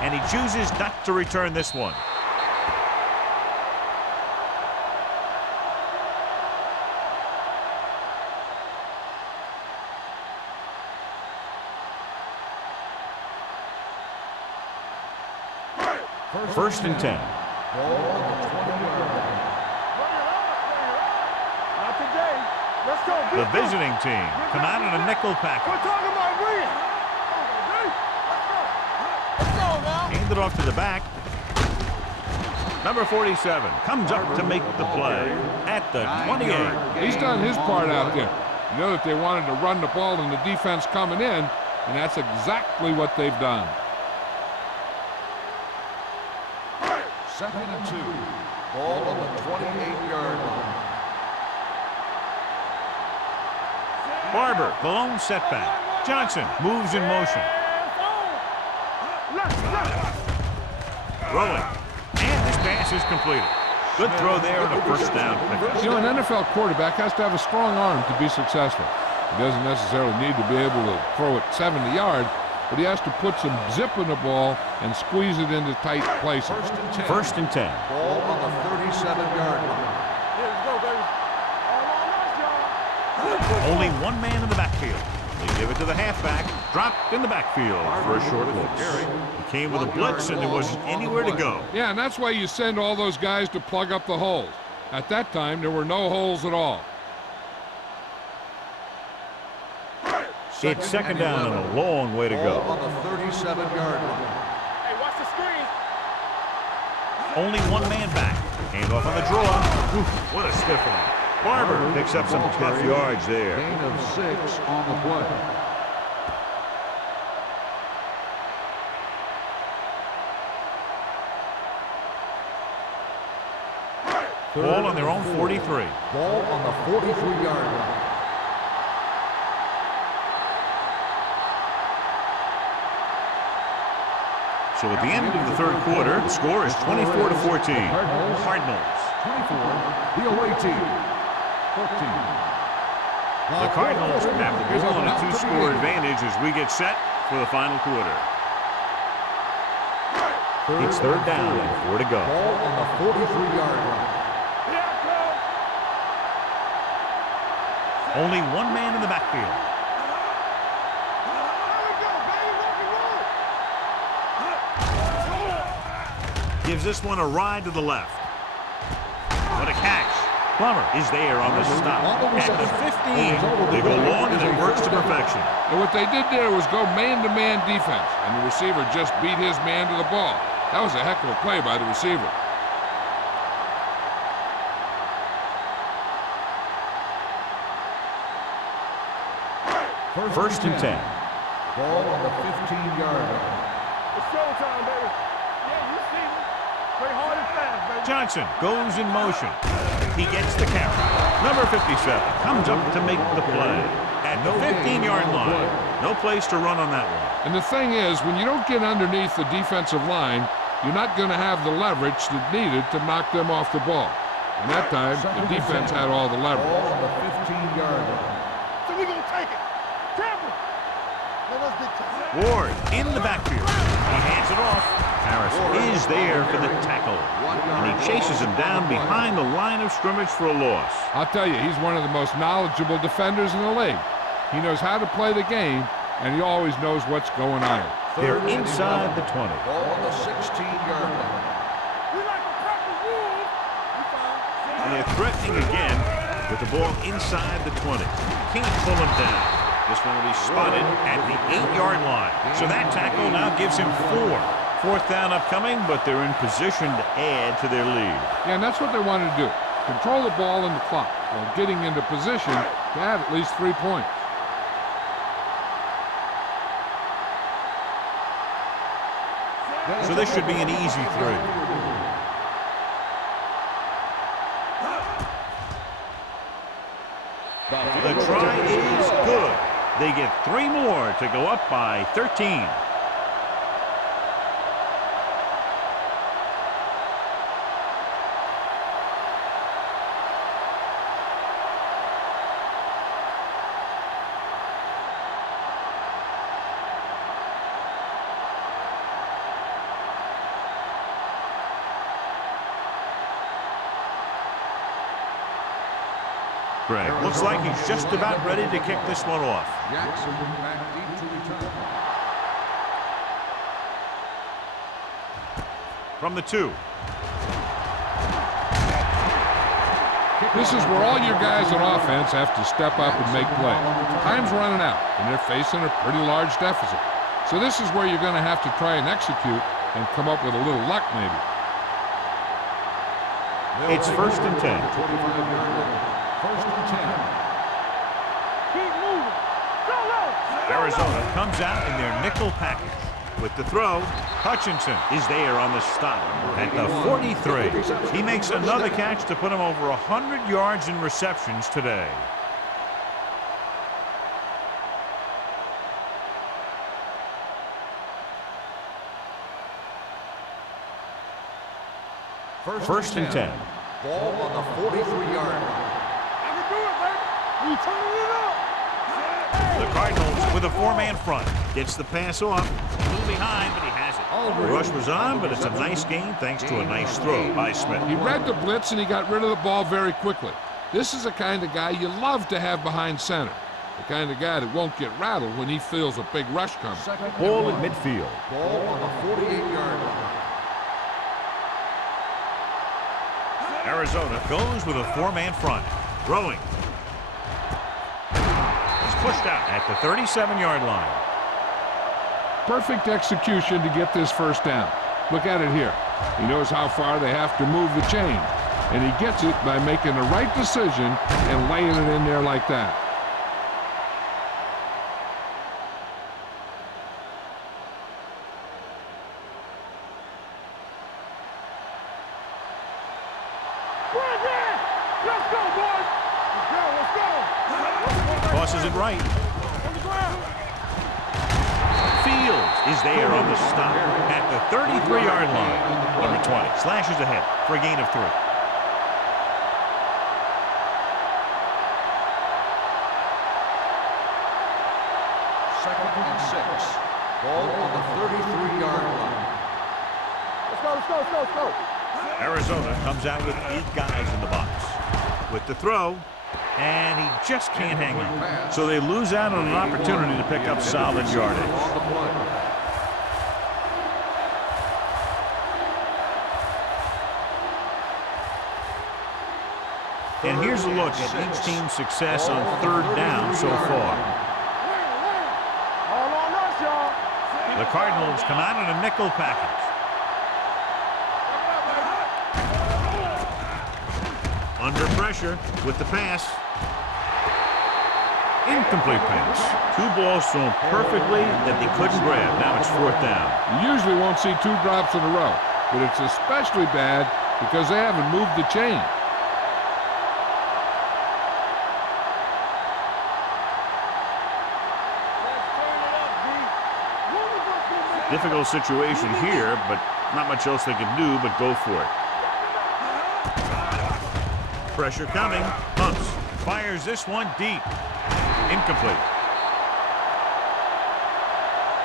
And he chooses not to return this one. First and 10. Ball on the 20-yard line. Not today. Let's go. The visiting team come out in a nickel package. We're talking about Reed. Let's go now. Hand it off to the back. Number 47 comes up to make the play at the 28. He's done his part out there. You know that they wanted to run the ball and the defense coming in, and that's exactly what they've done. Second and 2. Ball on the 28-yard line. Barber, the lone setback. Johnson moves in motion. Rolling. And this pass is completed. Good throw there and a first down pickup. You know, an NFL quarterback has to have a strong arm to be successful. He doesn't necessarily need to be able to throw it 70 yards, but he has to put some zip in the ball and squeeze it into tight places. First and 10. Ball on the 37-yard line. Here we go, baby. All on us, y'all. Only one man in the backfield. They give it to the halfback. Dropped in the backfield for a short blitz. He came with a blitz and there wasn't anywhere to go. Yeah, and that's why you send all those guys to plug up the holes. At that time, there were no holes at all. It's second down and a long way to Ball go. on the 37-yard line. Hey, watch the screen. Only one man back. Hand off on the draw. Oof, what a stiff one. Barber picks up some tough yards there. Gain of 6 on the play. Ball on their own 43. Ball on the 43-yard line. So at the end of the third quarter, the score is 24-14. Cardinals. 24, the away team. 14. The Cardinals have the ball on a two-score advantage as we get set for the final quarter. It's third down and 4 to go. Ball on the 43-yard line. Here I come. Only one man in the backfield. Here we go, baby. Rock and roll. Gives this one a ride to the left. What a catch. Plummer is there on the stop. At the 15, they go long and it works to perfection. And what they did there was go man-to-man defense, and the receiver just beat his man to the ball. That was a heck of a play by the receiver. First and 10. Ball on the 15-yard line. It's showtime, baby. Yeah, you see me. Play hard and fast, baby. Johnson goes in motion. He gets the carry. Number 57 comes up to make the play At the 15-yard line, no place to run on that one. And the thing is, when you don't get underneath the defensive line, you're not going to have the leverage that needed to knock them off the ball. And that time, the defense had all the leverage. Ball on the 15-yard line. So we gonna take it. Tampa. Let us get to Ward in the backfield. He hands it off. Harris is there for the tackle. And he chases him down behind the line of scrimmage for a loss. I'll tell you, he's one of the most knowledgeable defenders in the league. He knows how to play the game, and he always knows what's going on. They're inside the 20. Ball on the 16-yard line. We like to practice rules. We fine. And they're threatening again with the ball inside the 20. Can't pull him down. This one will be spotted at the 8-yard line. So that tackle now gives him 4. Fourth down upcoming, but they're in position to add to their lead. Yeah, and that's what they wanted to do. Control the ball and the clock while getting into position to add at least 3 points. So this should be an easy 3. The try is good. They get 3 more to go up by 13. Greg, looks like he's just about ready to kick this one off. Jackson back deep to return. From the 2. This is where all your guys on offense have to step up and make plays. Time's running out, and they're facing a pretty large deficit. So this is where you're going to have to try and execute and come up with a little luck maybe. It's 1st and 10. 25-yard line. 1st and 10. Keep moving. Go, go. Arizona comes out in their nickel package. With the throw, Hutchinson is there on the stop at the 43. He makes another catch to put him over 100 yards in receptions today. First and 10. Ball on the 43-yard line. I can do it, baby. We turning it up. The Cardinals with a 4-man front. Gets the pass off. A little behind, but he has it. The rush was on, but it's a nice gain thanks to a nice throw by Smith. He read the blitz and he got rid of the ball very quickly. This is the kind of guy you love to have behind center. The kind of guy that won't get rattled when he feels a big rush coming. Ball at midfield. Ball on the 48-yard line. Arizona goes with a 4-man front. Throwing. He's pushed out at the 37-yard line. Perfect execution to get this first down. Look at it here. He knows how far they have to move the chain, and he gets it by making the right decision and laying it in there like that. Let's go, boys. Let's go. Tosses it right. On the ground. Fields is there on the stop at the 33-yard line. Number 20 slashes ahead for a gain of 3. Second and 6. Ball on the 33-yard line. Let's go. Arizona comes out with 8 guys in the box. With the throw, and he just can't hang on. So they lose out on an opportunity to pick up solid yardage. On the play. And here's a look at each team's success on 3rd down so far. All on us, y'all. The Cardinals come out in a nickel package. Under pressure with the pass. Incomplete pass. 2 balls thrown perfectly that they couldn't grab. Now it's 4th down. You usually won't see 2 drops in a row, but it's especially bad because they haven't moved the chain. Difficult situation here, but not much else they can do but go for it. Pressure coming. Pumps. Fires this one deep. Incomplete.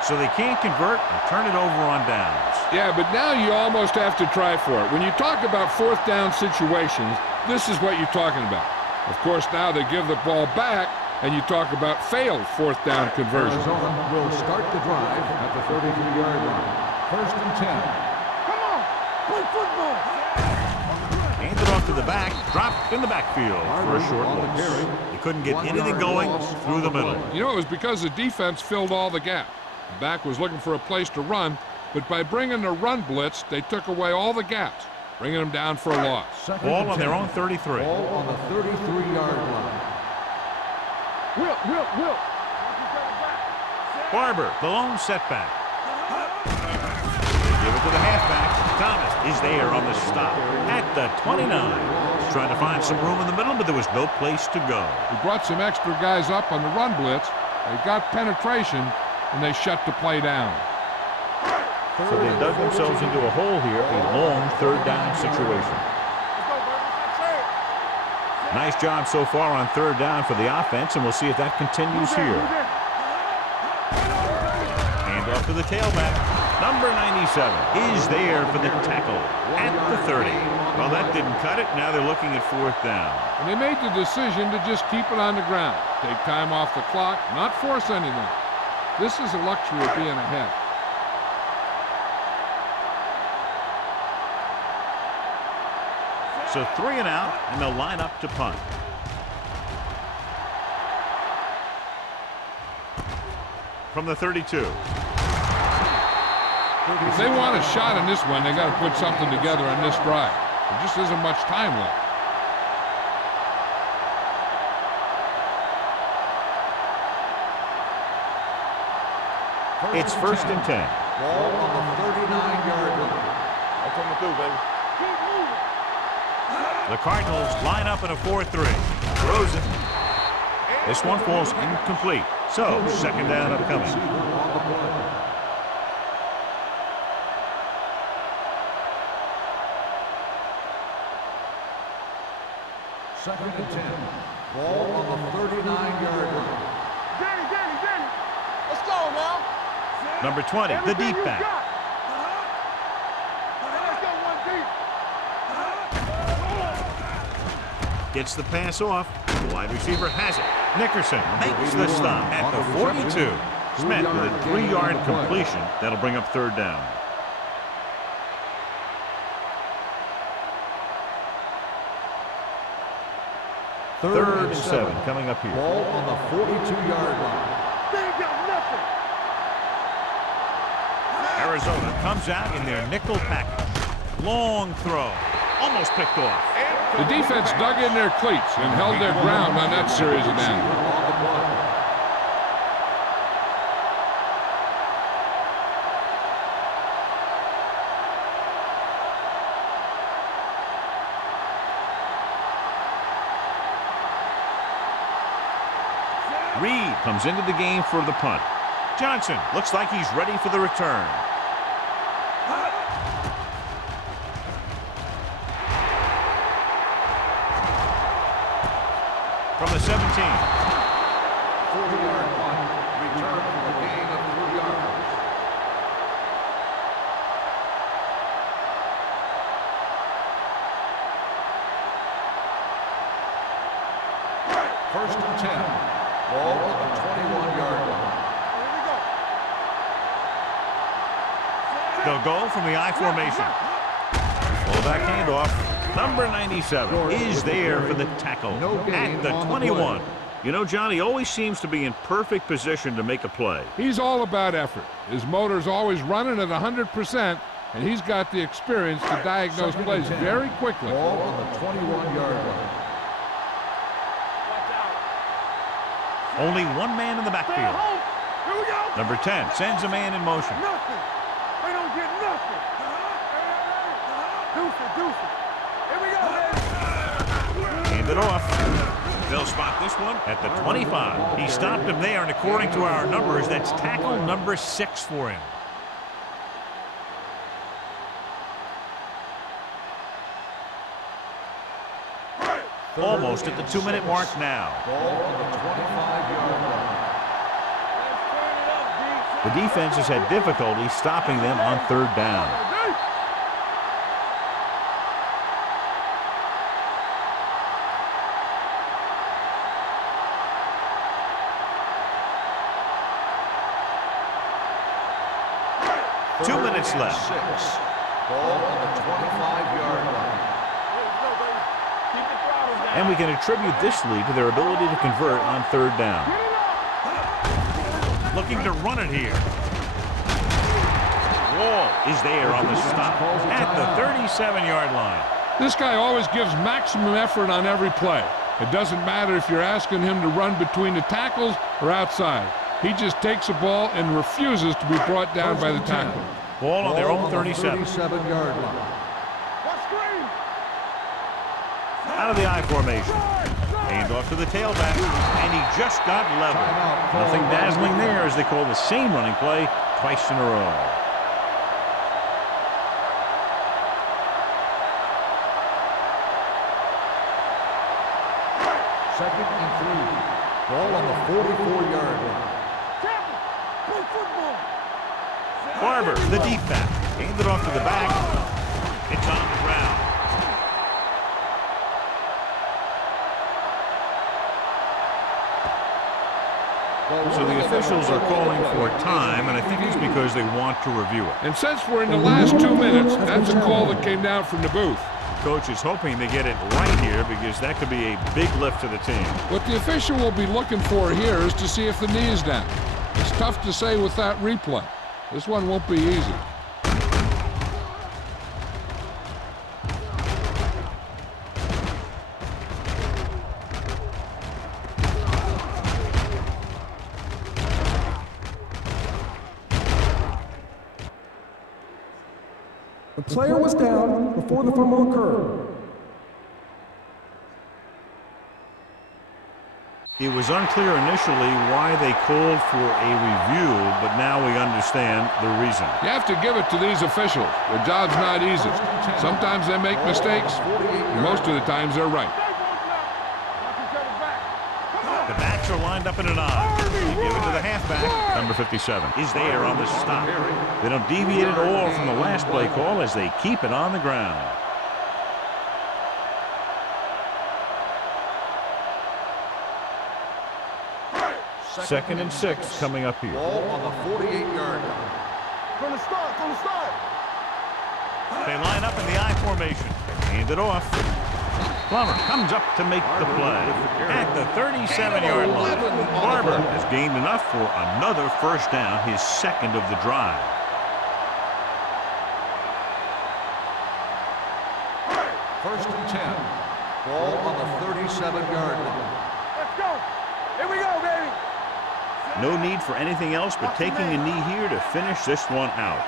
So they can't convert and turn it over on downs. Yeah, but now you almost have to try for it. When you talk about fourth down situations, this is what you're talking about. Of course, now they give the ball back, and you talk about failed fourth down conversion. Arizona will start the drive at the 33-yard line. 1st and 10. Come on, play football. Handed off to the back, dropped in the backfield for a short loss. He couldn't get anything going through the middle. You know, it was because the defense filled all the gaps. The back was looking for a place to run, but by bringing the run blitz, they took away all the gaps, bringing them down for a loss. Ball on their own 33. Ball on the 33-yard line. Will. Barber, the lone setback. Give it to the halfback. Thomas is there on the stop at the 29. Trying to find some room in the middle, but there was no place to go. He brought some extra guys up on the run blitz. They got penetration, and they shut the play down. So they dug themselves into a hole here, a long third down situation. Nice job so far on third down for the offense, and we'll see if that continues here. Hand off to the tailback. Number 97 is there for the tackle at the 30. Well, that didn't cut it. Now they're looking at fourth down. And they made the decision to just keep it on the ground. Take time off the clock, not force anything. This is a luxury of being ahead. So 3 and out, and they'll line up to punt. From the 32. If they want a shot in this one, they got to put something together on this drive. There just isn't much time left. It's 1st and 10. Ball on the 39-yard line. I'm coming through, baby. Keep moving. The Cardinals line up in a 4-3. Throws it. This one falls incomplete. So, second down upcoming. Second and 10. Ball on the 39-yard line. Danny. Let's go now. Number 20, the deep back. Let's go one deep. Gets the pass off. The wide receiver has it. Nickerson makes the stop at the 42. Smith with a 3-yard completion. That'll bring up third down. Third and 7 coming up here. Ball on the 42-yard line. They ain't got nothing. Arizona comes out in their nickel package. Long throw. Almost picked off. The defense dug in their cleats and held their ground on that series of downs. Reed comes into the game for the punt. Johnson looks like he's ready for the return. From the 17. 40-yard punt. Return for a gain of 3 yards. First and 10. Ball on the 21-yard line. They'll go from the I formation. Fullback handoff. Number 97 is there for the tackle at the 21. You know, John, he always seems to be in perfect position to make a play. He's all about effort. His motor's always running at 100%, and he's got the experience to diagnose plays very quickly. Ball on the 21-yard line. Only one man in the backfield. Here we go. Number 10 sends a man in motion. Nothing. They don't get nothing. Deuce it. Here we go, baby. Hand it off. They'll spot this one at the 25. He stopped him there, and according to our numbers, that's tackle number 6 for him. Almost at the 2-minute mark now. Ball on the 25-yard line. The defense has had difficulty stopping them on third down. Two minutes left. Ball on the 25-yard line. And we can attribute this lead to their ability to convert on third down. Looking to run it here. Wall is there on the stop at the 37-yard line. This guy always gives maximum effort on every play. It doesn't matter if you're asking him to run between the tackles or outside. He just takes the ball and refuses to be brought down by the tackle. Ball on their own 37. 37-yard line. Out of the I formation. Hand off to the tailback, and he just got level. Nothing dazzling there as they call the same running play twice in a row. Second and 3. Ball on the 44-yard line. Barber, the deep back. Hand it off to the back. It's on the ground. So the officials are calling for time, and I think it's because they want to review it. And since we're in the last 2 minutes, that's a call that came down from the booth. Coach is hoping they get it right here because that could be a big lift to the team. What the official will be looking for here is to see if the knee is down. It's tough to say with that replay. This one won't be easy. The player was down before the fumble occurred. It was unclear initially why they called for a review, but now we understand the reason. You have to give it to these officials. Their job's not easy. Sometimes they make mistakes, and most of the times they're right. The backs are lined up in an I. They give it to the halfback. Number 57 is there on the stop. They don't deviate at all from the last play call as they keep it on the ground. Second and 6 coming up here. Ball on the 48-yard line. From the start, from the start. They line up in the I formation. Hand it off. Plummer comes up to make the play at the 37-yard line. Barber has gained enough for another first down, his second of the drive. First and 10. Ball on the 37-yard line. Let's go. Here we go, baby. No need for anything else but taking a knee here to finish this one out.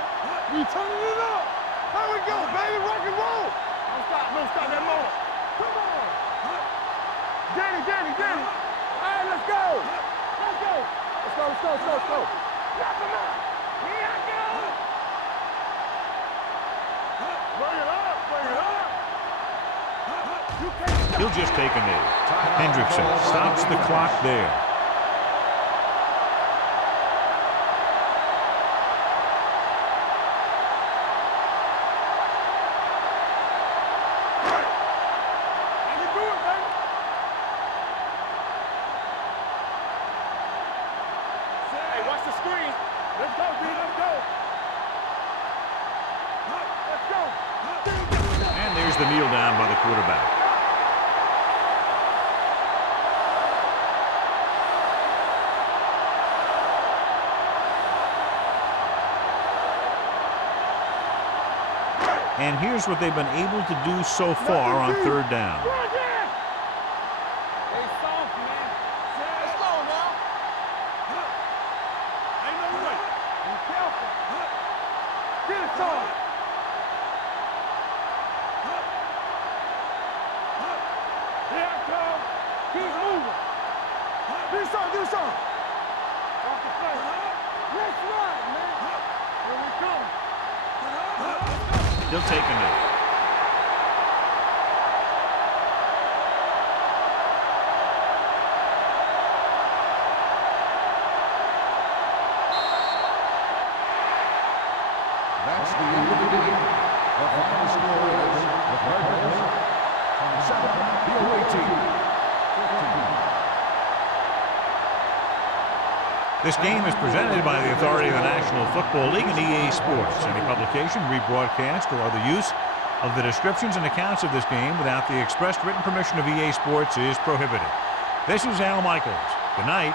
We turning it up. Here we go, baby. Rock and roll. Don't stop that moment. Come on. Danny. All right, let's go. Let's go. Let's go. Knock him out. Here I go. Bring it up. You can't stop. He'll just take a knee. Hendrickson stops the clock there. And there's the kneel down by the quarterback. And here's what they've been able to do so far on third down. Do something. Off the play. Let's ride, man. Here we come. He'll take a knee. This game is presented by the authority of the National Football League and EA Sports. Any publication, rebroadcast, or other use of the descriptions and accounts of this game without the expressed written permission of EA Sports is prohibited. This is Al Michaels. Good night.